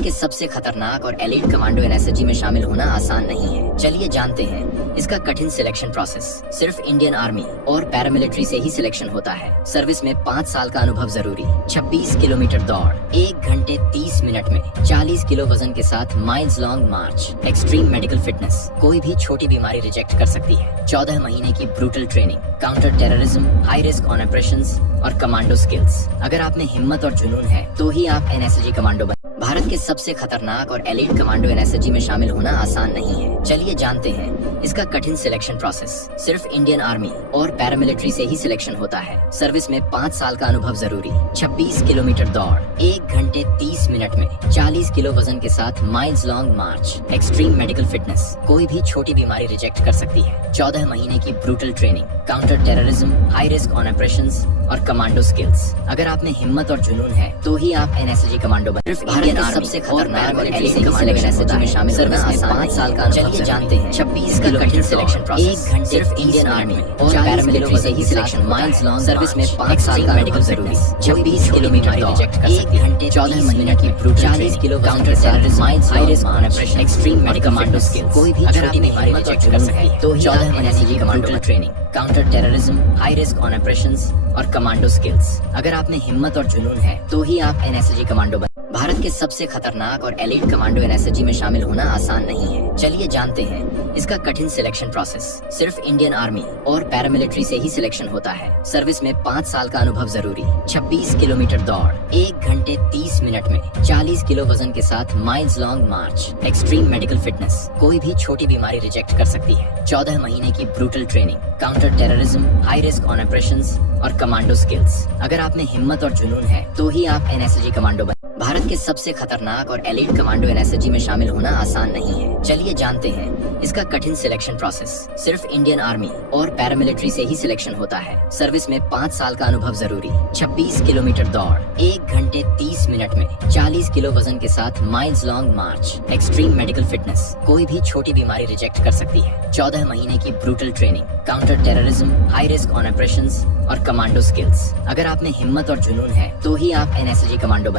भारत के सबसे खतरनाक और एलीट कमांडो एनएसजी में शामिल होना आसान नहीं है। चलिए जानते हैं इसका कठिन सिलेक्शन प्रोसेस। सिर्फ इंडियन आर्मी और पैरामिलिट्री से ही सिलेक्शन होता है। सर्विस में 5 साल का अनुभव जरूरी। 26 किलोमीटर दौड़, 1 घंटे 30 मिनट में 40 किलो वजन के साथ माइल्स लॉन्ग मार्च, एक्सट्रीम मेडिकल फिटनेस, कोई भी छोटी बीमारी रिजेक्ट कर सकती है। 14 महीने की brutal training, counter terrorism, high risk on operations और कमांडो स्किल्स। अगर आप में हिम्मत और जुनून है तो ही आप एनएसजी कमांडो बन। भारत के सबसे खतरनाक और एलीट कमांडो एनएसजी में शामिल होना आसान नहीं है। चलिए जानते हैं इसका कठिन सिलेक्शन प्रोसेस। सिर्फ इंडियन आर्मी और पैरामिलिट्री से ही सिलेक्शन होता है। सर्विस में 5 साल का अनुभव जरूरी। 26 किलोमीटर दौड़, 1 घंटे 30 मिनट में 40 किलो वजन के साथ माइल्स लॉन्ग मार्च, एक्सट्रीम मेडिकल फिटनेस, कोई भी छोटी बीमारी रिजेक्ट कर सकती है। 14 महीने की brutal training, counter terrorism, high risk on operations और कमांडो स्किल्स। अगर आप में हिम्मत और जुनून है तो ही आप एनएसजी कमांडो बन। सिर्फ भारत के सबसे खतरनाक और एलीट कमांडो एनएसजी में शामिल सर्विस में 5 साल का अनुभव। चलिए जानते हैं 26 का कठिन सिलेक्शन प्रोसेस। 1 घंटे सिर्फ इंडियन आर्मी और पैरामिलिट्री से ही सिलेक्शन माइल्स लॉन्ग सर्विस में 5 साल का मेडिकल जरूरी। 26 किलोमीटर रिजेक्ट कर सकते हैं। 1 घंटे 14 महीने की brutal 40 kilo counter terrorism, miles high risk on operation, extreme medical commando skills, कोई भी छोटी बीमारी रिजेक्ट कर सकती है। तो 14 महीने की commando training, counter terrorism, high risk on operations और कमांडो स्किल्स। अगर आप में हिम्मत और जुनून है तो ही आप एनएसजी कमांडो बन। भारत के सबसे खतरनाक और एलीट कमांडो एनएसजी में शामिल होना आसान नहीं है। चलिए जानते हैं इसका कठिन सिलेक्शन प्रोसेस। सिर्फ इंडियन आर्मी और पैरामिलिट्री से ही सिलेक्शन होता है। सर्विस में 5 साल का अनुभव जरूरी। 26 किलोमीटर दौड़, 1 घंटे 30 मिनट में 40 किलो वजन के साथ माइल्स लॉन्ग मार्च, एक्सट्रीम मेडिकल फिटनेस, कोई भी छोटी बीमारी रिजेक्ट कर सकती है। 14 महीने की brutal training, counter terrorism, high risk on operations और कमांडो स्किल्स। अगर आप में हिम्मत और जुनून है तो ही आप एनएसजी कमांडो बन। भारत के सबसे खतरनाक और एलीट कमांडो एनएसजी में शामिल होना आसान नहीं है। चलिए जानते हैं इसका कठिन सिलेक्शन प्रोसेस। सिर्फ इंडियन आर्मी और पैरामिलिट्री से ही सिलेक्शन होता है। सर्विस में 5 साल का अनुभव जरूरी। 26 किलोमीटर दौड़, 1 घंटे 30 मिनट में 40 किलो वजन के साथ माइल्स लॉन्ग मार्च, एक्सट्रीम मेडिकल फिटनेस, कोई भी छोटी बीमारी रिजेक्ट कर सकती है। 14 महीने की brutal training, counter terrorism, high risk on operations और कमांडो स्किल्स। अगर आप में हिम्मत और जुनून है तो ही आप एनएसजी कमांडो बन।